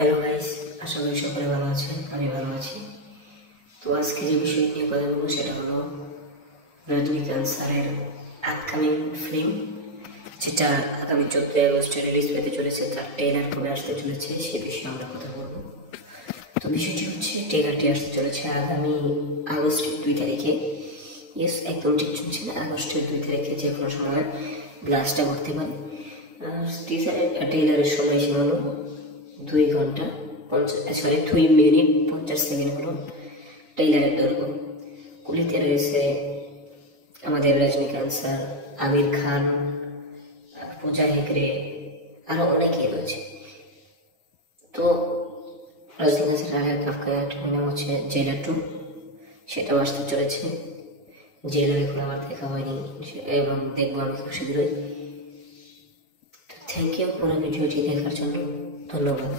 Hello guys, আশা করি সকলে ভালো আছেন। আমি ভালো আছি। তো আজকে যে বিষয় নিয়ে কথা বলবো সেটা হলো রজনীকান্ত স্যারের আপকামিং ফিল্ম, যেটা আগামী 14 আগস্টে রিলিজ পেতে চলেছে। তার ট্রেলার কবে আসতে চলেছে সে বিষয়ে আমরা কথা বলবো। তো বিষয়টি হচ্ছে, ট্রেলারটি আসতে চলেছে আগামী আগস্টের 2 তারিখে। ইয়েস, একদম ঠিক শুনছেন, আগস্টের 2 তারিখে যে কোনো সময় ব্লাস্টটা ঘটতে পারে। ট্রেলারের সময়সীমা হলো 2 ঘন্টা 2 মিনিট 50 সেকেন্ড হলো ট্রেলারের দৈর্ঘ্য। কুলিতে রয়েছে আমাদের রজনীকান্ত স্যার, আমির খান, পূজা হেগড়ে, আরো অনেকেই রয়েছে। তো রজনীকান্ত স্যার একটা নাম হচ্ছে জেলার 2, সেটাও আসতে চলেছে। জেলার এখন আমার দেখা হয়নি এবং দেখবো আমি খুব শীঘ্রই। থ্যাংক ইউ পুরো ভিডিওটি দেখার জন্য, ধন্যবাদ।